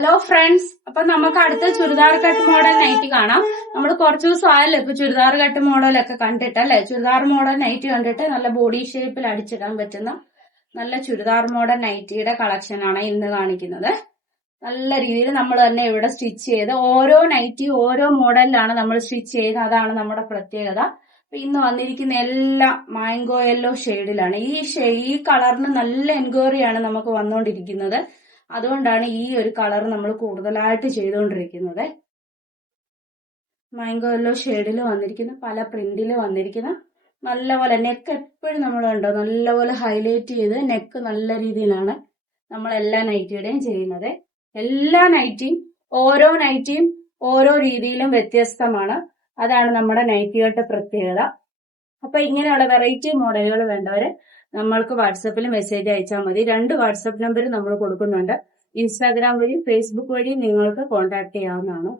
Hello friends, അപ്പൊ നമുക്ക് അടുത്ത ചുരിദാർ കട്ട് മോഡൽ നൈറ്റി കാണാം. നമ്മൾ കുറച്ചു ദിവസം ആയല്ലോ ഇപ്പൊ ചുരിദാർ കട്ട് മോഡലൊക്കെ കണ്ടിട്ട് അല്ലെ. ചുരിദാർ മോഡൽ നൈറ്റി കണ്ടിട്ട് നല്ല ബോഡി ഷേപ്പിൽ അടിച്ചിടാൻ പറ്റുന്ന നല്ല ചുരിദാർ മോഡൽ നൈറ്റിയുടെ കളക്ഷൻ ആണ് ഇന്ന് കാണിക്കുന്നത്. നല്ല രീതിയിൽ നമ്മൾ തന്നെ ഇവിടെ സ്റ്റിച്ച് ചെയ്ത് ഓരോ നൈറ്റി ഓരോ മോഡലിലാണ് നമ്മൾ സ്റ്റിച്ച് ചെയ്യുന്നത്. അതാണ് നമ്മുടെ പ്രത്യേകത. അപ്പൊ ഇന്ന് വന്നിരിക്കുന്ന എല്ലാം മാംഗോ യെല്ലോ ഷെയ്ഡിലാണ്. ഈ കളറിന് നല്ല എൻക്വയറിയാണ് നമുക്ക് വന്നുകൊണ്ടിരിക്കുന്നത്. അതുകൊണ്ടാണ് ഈ ഒരു കളർ നമ്മൾ കൂടുതലായിട്ട് ചെയ്തുകൊണ്ടിരിക്കുന്നത്. മാംഗോ യെല്ലോ ഷെയ്ഡിൽ വന്നിരിക്കുന്ന പല പ്രിന്റിൽ വന്നിരിക്കുന്ന നല്ലപോലെ നെക്ക് എപ്പോഴും നമ്മൾ കണ്ടോ നല്ലപോലെ ഹൈലൈറ്റ് ചെയ്ത് നെക്ക് നല്ല രീതിയിലാണ് നമ്മൾ എല്ലാ നൈറ്റിയുടെയും ചെയ്യുന്നത്. എല്ലാ നൈറ്റിയും ഓരോ രീതിയിലും വ്യത്യസ്തമാണ്. അതാണ് നമ്മുടെ നൈറ്റിയുടെ പ്രത്യേകത. അപ്പൊ ഇങ്ങനെയുള്ള വെറൈറ്റി മോഡലുകൾ വേണ്ടവര് നമ്മൾക്ക് വാട്സപ്പിൽ മെസ്സേജ് അയച്ചാൽ മതി. 2 വാട്സപ്പ് നമ്പർ നമ്മൾ കൊടുക്കുന്നുണ്ട്. ഇൻസ്റ്റാഗ്രാം വഴി ഫേസ്ബുക്ക് വഴി നിങ്ങൾക്ക് കോൺടാക്ട് ചെയ്യാവുന്നതാണ്.